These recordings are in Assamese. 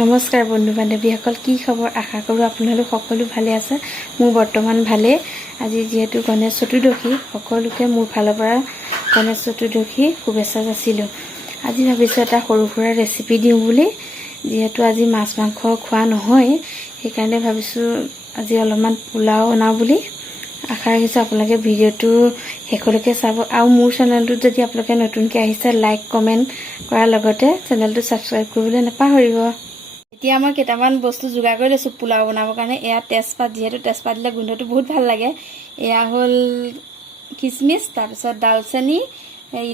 নমস্কাৰ বন্ধু বান্ধৱীসকল, কি খবৰ? আশা কৰোঁ আপোনালোক সকলো ভালে আছে। মোৰ বৰ্তমান ভালে। আজি যিহেতু গণেশ চতুৰ্দশী, সকলোকে মোৰ ফালৰ পৰা গণেশ চতুৰ্দশী শুভেচ্ছা যাচিলোঁ। আজি ভাবিছোঁ এটা সৰু সুৰা ৰেচিপি দিওঁ বুলি। যিহেতু আজি মাছ মাংস খোৱা নহয়, সেইকাৰণে ভাবিছোঁ আজি অলপমান পোলাও বনাওঁ বুলি। আশা ৰাখিছোঁ আপোনালোকে ভিডিঅ'টো শেষলৈকে চাব। আৰু মোৰ চেনেলটোত যদি আপোনালোকে নতুনকৈ আহিছে, লাইক কমেণ্ট কৰাৰ লগতে চেনেলটো ছাবস্ক্ৰাইব কৰিবলৈ নাপাহৰিব। এতিয়া মই কেইটামান বস্তু যোগাৰ কৰি লৈছোঁ পোলাও বনাবৰ কাৰণে। এয়া তেজপাত, যিহেতু তেজপাত দিলে গোন্ধটো বহুত ভাল লাগে। এয়া হ'ল কিচমিচ, তাৰপিছত ডালচেনি,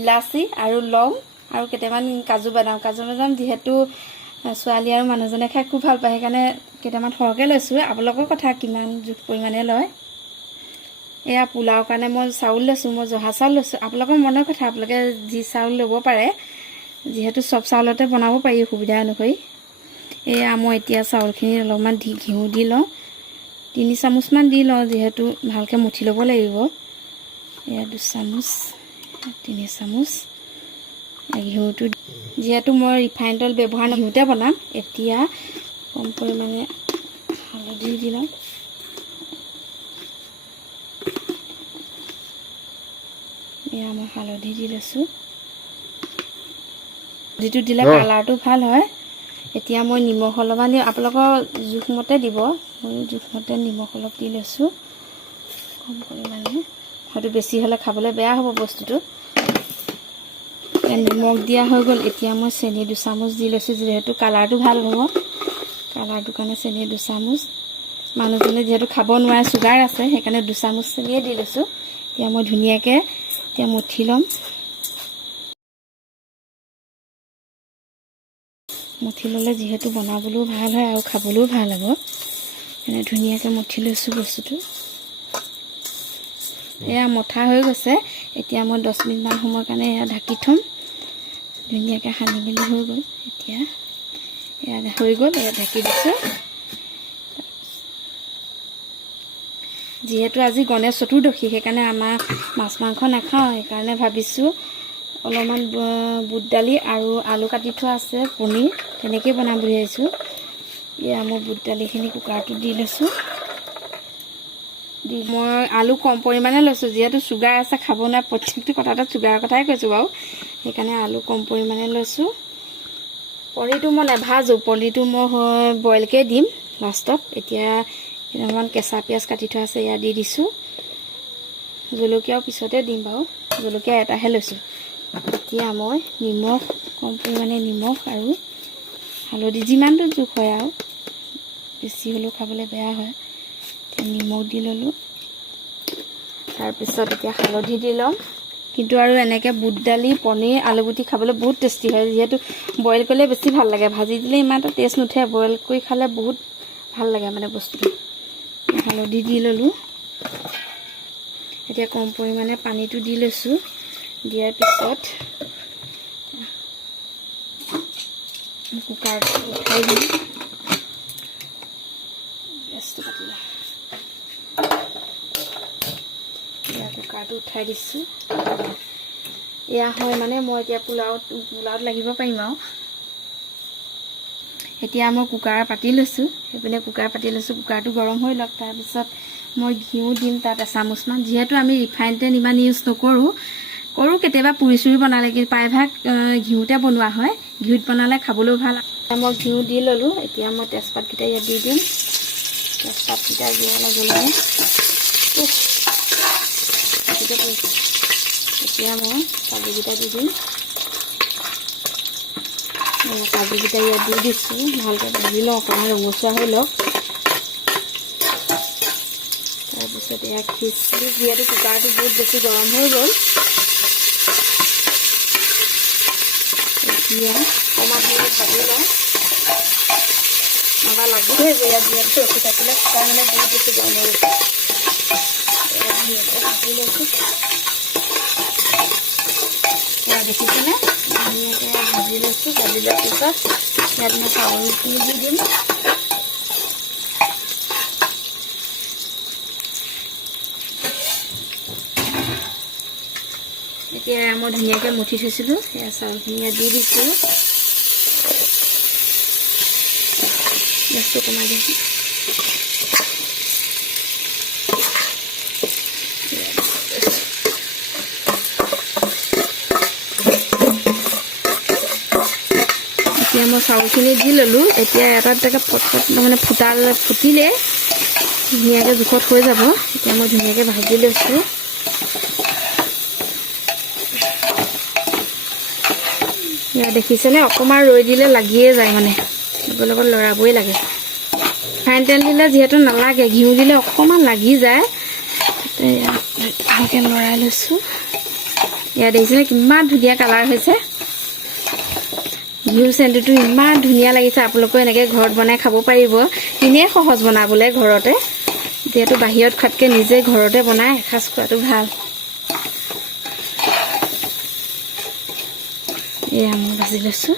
ইলাচি আৰু লং আৰু কেইটামান কাজু বাদাম যিহেতু ছোৱালী আৰু মানুহজনে খাই খুব ভাল পায়, সেইকাৰণে কেইটামান সৰহকৈ লৈছোঁ। আপোনালোকৰ কথা কিমান জোখ পৰিমাণে লয়। এয়া পোলাওৰ কাৰণে মই চাউল লৈছোঁ, মই জহা চাউল লৈছোঁ। আপোনালোকৰ মনৰ কথা, আপোনালোকে যি চাউল ল'ব পাৰে, যিহেতু চব চাউলতে বনাব পাৰি সুবিধা অনুসৰি। এয়া মই এতিয়া চাউলখিনি অলপমান ঘিউ দি লওঁ, 3 চামুচমান দি লওঁ, যিহেতু ভালকৈ মুঠি ল'ব লাগিব। এয়া 2 চামুচ, 3 চামুচ ঘিউটো, যিহেতু মই ৰিফাইন তেল ব্যৱহাৰ ঘিউতে বনাম। এতিয়া কম পৰিমাণে হালধি দি লওঁ। এয়া মই হালধি দি লৈছোঁ। হালধিটো দিলে কালাৰটো ভাল হয়। এতিয়া মই নিমখ অলপমান দিওঁ, আপোনালোকৰ জোখমতে দিব। মই জোখমতে নিমখ অলপ দি লৈছোঁ, কম পৰিমাণে। হয়তো বেছি হ'লে খাবলৈ বেয়া হ'ব বস্তুটো। নিমখ দিয়া হৈ গ'ল। এতিয়া মই চেনি 2 চামুচ দি লৈছোঁ, যিহেতু কালাৰটো ভাল হ'ব। কালাৰটোৰ কাৰণে চেনি 2 চামুচ। মানুহজনে যিহেতু খাব নোৱাৰে, চুগাৰ আছে, সেইকাৰণে 2 চামুচ চেনিয়ে দি লৈছোঁ। এতিয়া মই ধুনীয়াকৈ মঠি ল'ম। মঠি ল'লে যিহেতু বনাবলৈও ভাল হয় আৰু খাবলৈও ভাল হ'ব, এনে ধুনীয়াকৈ মঠি লৈছোঁ বস্তুটো। এয়া মঠা হৈ গৈছে। এতিয়া মই 10 মিনিটমান সময়ৰ কাৰণে এয়া ঢাকি থ'ম। ধুনীয়াকৈ সানি মেলি হৈ গ'ল। এতিয়া এয়া হৈ গ'ল, এয়া ঢাকি দিছোঁ। যিহেতু আজি গণেশ চতুৰ্দশী, সেইকাৰণে আমাৰ মাছ মাংস নাখাওঁ। সেইকাৰণে ভাবিছোঁ অলপমান বুট দালি আৰু আলু কাটি থোৱা আছে, পনীৰ, তেনেকৈয়ে বনাম বুলি ভাবিছোঁ। এয়া মই বুট দালিখিনি কুকাৰটোত দি লৈছোঁ। মই আলু কম পৰিমাণে লৈছোঁ, যিহেতু চুগাৰ আছে, খাব নোৱাৰে। প্ৰত্যেকটো কথাতে চুগাৰৰ কথাই কৈছোঁ বাৰু, সেইকাৰণে আলু কম পৰিমাণে লৈছোঁ। পনীৰটো মই নাভাজোঁ, পনীৰটো মই বইলকৈ দিম লাষ্টত। এতিয়া কেইটামান কেঁচা পিঁয়াজ কাটি থোৱা আছে, এয়া দি দিছোঁ। জলকীয়াও পিছতে দিম বাৰু, জলকীয়া এটাহে লৈছোঁ। এতিয়া মই নিমখ, কম পৰিমাণে নিমখ আৰু হালধি, যিমানটো জোখ হয় আৰু, বেছি হ'লেও খাবলৈ বেয়া হয়। এতিয়া নিমখ দি ল'লোঁ। তাৰপিছত এতিয়া হালধি দি ল'ম। কিন্তু আৰু এনেকৈ বুট দালি, পনীৰ, আলুগুটি খাবলৈ বহুত টেষ্টি হয়। যিহেতু বইল কৰিলে বেছি ভাল লাগে, ভাজি দিলে ইমান এটা টেষ্ট নুঠে। বইল কৰি খালে বহুত ভাল লাগে মানে বস্তুটো। হালধি দি ল'লোঁ। এতিয়া কম পৰিমাণে পানীটো দি লৈছোঁ। দিয়াৰ পিছত কুকাৰটো উঠাই দিম। গেছটো কাটি লওঁ। এয়া কুকাৰটো উঠাই দিছোঁ। এয়া হয় মানে মই এতিয়া পোলাওত লাগিব পাৰিম আৰু। এতিয়া মই কুকাৰ পাতি লৈছোঁ। সেইপিনে কুকাৰ পাতি লৈছোঁ, কুকাৰটো গৰম হৈ লওক। তাৰপিছত মই ঘিউ দিম তাত 1 চামুচমান। যিহেতু আমি ৰিফাইন তেল ইমান ইউজ নকৰোঁ, কেতিয়াবা পুৰি চুৰি বনালে, কিন্তু প্ৰায়ভাগ ঘিউতে বনোৱা হয়। ঘিউত বনালে খাবলৈও ভাল। মই ঘিউ দি ল'লোঁ। এতিয়া মই তেজপাতকেইটা ইয়াত দি দিম। তেজপাতকেইটা দিয়াৰ লগে লগে এতিয়া মই কাজুকেইটা দি দিম। কাজুকেইটা ইয়াত দি দিছোঁ। ভালকৈ ভাজি লওঁ, অকণমান ৰঙচুৱা হৈ লওক। তাৰপিছত এয়া খিচমিচ, যিহেতু কুকাৰটো বহুত বেছি গৰম হৈ গ'ল, এতিয়া অকণমান ভাজি লওঁ। নহবা লাগি হৈ যায় ইয়াত, যিহেতু ৰখি থাকিলে কুকাৰ মানে বহুত বেছি গৰম হৈ গৈছে। ভাজি লৈছোঁ। এয়া দেখিছেনে? ধুনীয়াকৈ ভাজি লৈছোঁ। ভাজি লোৱাৰ পিছত ইয়াত মই চাউলখিনি দি দিম। এতিয়া মই ধুনীয়াকৈ মুঠি থৈছিলোঁ, সেয়া চাউলখিনি ইয়াত দি দিছোঁ। গেছটো কমাই দিছোঁ। এতিয়া মই চাউলখিনি দি ল'লোঁ। এতিয়া এটা দুটাকৈ পটপট মানে ফুটিলে ধুনীয়াকৈ জোখত হৈ যাব। এতিয়া মই ধুনীয়াকৈ ভাজি লৈছোঁ। ইয়াত দেখিছেনে অকণমান ৰৈ দিলে লাগিয়ে যায়, মানে লগত লগত লৰাবই লাগে। ৰিফাইন তেল দিলে যিহেতু নালাগে, ঘিউ দিলে অকণমান লাগি যায়। ভালকৈ লৰাই লৈছোঁ। ইয়াত দেখিছেনে কিমান ধুনীয়া কালাৰ হৈছে। ঘিউ চেণ্টটো ইমান ধুনীয়া লাগিছে। আপোনালোকেও এনেকৈ ঘৰত বনাই খাব পাৰিব। এনেই সহজ বনাবলৈ ঘৰতে, যিহেতু বাহিৰত খোৱাতকৈ নিজে ঘৰতে বনাই এসাঁজ খোৱাটো ভাল। এয়া মই ভাজি লৈছোঁ।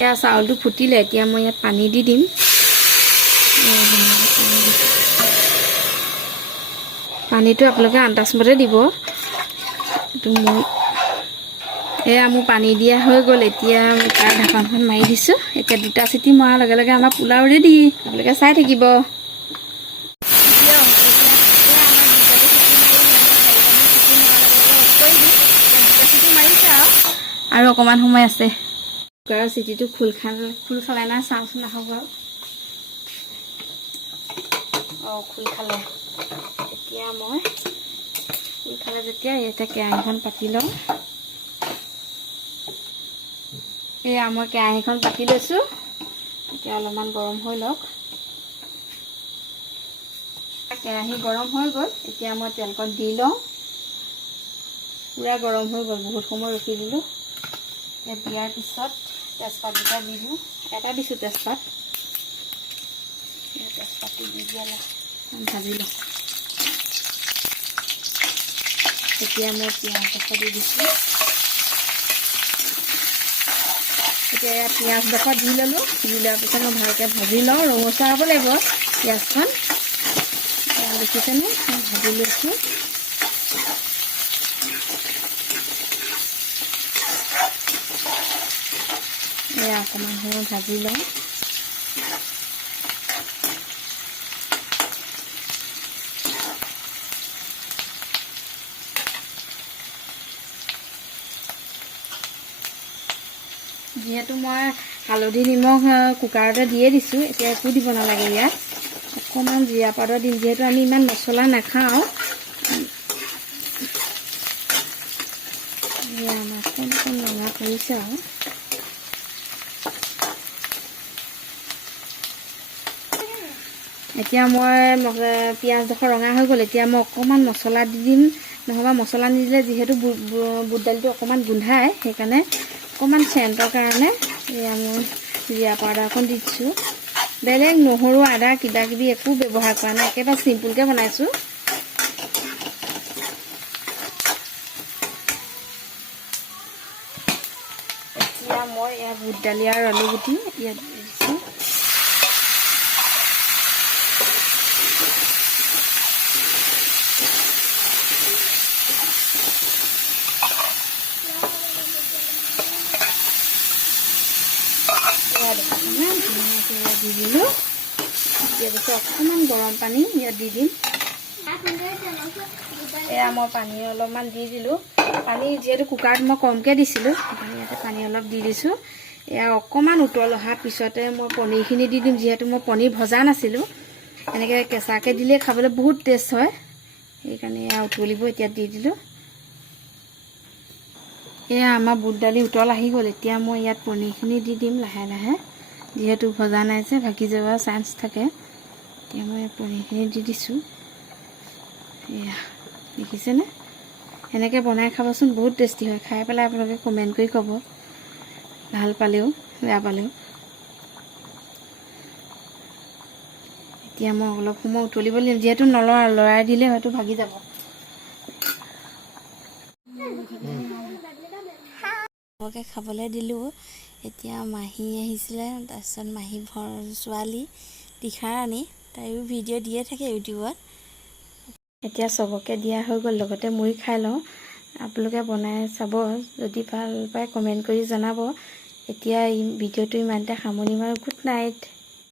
এয়া চাউলটো ফুটিলে। এতিয়া মই ইয়াত পানী দি দিম। পানীটো আপোনালোকে আন্দাজমতে দিব। এইটো এয়া মোৰ পানী দিয়া হৈ গ'ল। এতিয়া তাৰ ঢাকনখন মাৰি দিছোঁ। এতিয়া 2টা চিটি মৰাৰ লগে লগে আমাৰ পোলাও ৰেডি। আপোনালোকে চাই থাকিব। আৰু অকণমান সময় আছে। কুকাৰৰ চিটিটো খোল খালে নাই চাওঁচোন, নাখাব আৰু। খোল খালে। এতিয়া মই খোল খালে যেতিয়া ইয়াতে কেৰাহীখন পাতি লওঁ। এয়া মই কেৰাহীখন পাতি লৈছোঁ। এতিয়া অলপমান গৰম হৈ লওক। কেৰাহী গৰম হৈ গ'ল। এতিয়া মই তেলকণ দি লওঁ। পূৰা গৰম হৈ গ'ল, বহুত সময় ৰখি দিলোঁ। এতিয়া দিয়াৰ পিছত তেজপাত দুটা দি দিওঁ। এটা দিছোঁ তেজপাত। তেজপাতটো দি দিয়া ভাজি লওঁ। এতিয়া মই পিঁয়াজ ডোখৰ দি দিছোঁ। এতিয়া ইয়াত পিঁয়াজ ডোখৰ দি ল'লোঁ। দি লোৱাৰ পিছত মই ভালকৈ ভাজি লওঁ। ৰঙচুৱা হ'ব লাগিব পিঁয়াজখন। দেখিছেনে মই ভাজি লৈছোঁ। এয়া অকণমান সময় ভাজি লওঁ। যিহেতু মই হালধি নিমখ কুকাৰতে দিয়ে দিছোঁ, এতিয়া একো দিব নালাগে। ইয়াত অকণমান জিৰা পাউডাৰ দিম, যিহেতু আমি ইমান মছলা নাখাওঁ। আমাৰ অকণ ৰঙা কৰিছে আৰু। এতিয়া মই পিঁয়াজডোখৰ ৰঙা হৈ গ'ল। এতিয়া মই অকণমান মছলা দি দিম। নহ'বা মছলা নিদিলে যিহেতু বুট দালিটো অকণমান গোন্ধায়, সেইকাৰণে অকণমান চেণ্টৰ কাৰণে এয়া মই জিৰা পাউডাৰ অকণ দি দিছোঁ। বেলেগ নহৰু আদা কিবাকিবি একো ব্যৱহাৰ কৰা নাই, একেবাৰে চিম্পুলকৈ বনাইছোঁ। এতিয়া মই এয়া বুট দালি আৰু আলু গুটি ইয়াত দি দিছোঁ। দি দিলোঁ। দিয়া পিছত অকণমান গৰম পানী ইয়াত দি দিম। এয়া মই পানী অলপমান দি দিলোঁ। পানী যিহেতু কুকাৰত মই কমকৈ দিছিলোঁ, ইয়াতে পানী অলপ দি দিছোঁ। এয়া অকণমান উতল অহাৰ পিছতে মই পনীৰখিনি দি দিম। যিহেতু মই পনীৰ ভজা নাছিলোঁ, এনেকৈ কেঁচাকৈ দিলে খাবলৈ বহুত টেষ্ট হয়। সেইকাৰণে এয়া উতলিব। এতিয়া দি দিলোঁ। এয়া আমাৰ বুট দালি উতল আহি গ'ল। এতিয়া মই ইয়াত পনীৰখিনি দি দিম লাহে লাহে। যিহেতু ভজা নাই যে ভাগি যোৱাৰ চান্স থাকে। এতিয়া মই পনীৰখিনি দি দিছোঁ। এয়া দেখিছেনে? এনেকৈ বনাই খাবচোন, বহুত টেষ্টি হয়। খাই পেলাই আপোনালোকে কমেণ্ট কৰি ক'ব, ভাল পালেও বেয়া পালেও। এতিয়া মই অলপ সময় উতলিব দিম। যিহেতু লৰাই দিলে হয়তো ভাগি যাব। খাবলৈ দিলোঁ। এতিয়া মাহী আহিছিলে, তাৰপিছত মাহী ছোৱালী তীখাৰাণী, তাইও ভিডিঅ' দিয়ে থাকে ইউটিউবত। এতিয়া চবকে দিয়া হৈ গ'ল, লগতে মই খাই লওঁ। আপোনালোকে বনাই চাব, যদি ভাল পায় কমেণ্ট কৰি জনাব। এতিয়া ভিডিঅ'টো ইমানতে সামৰণি মাৰো। Good night.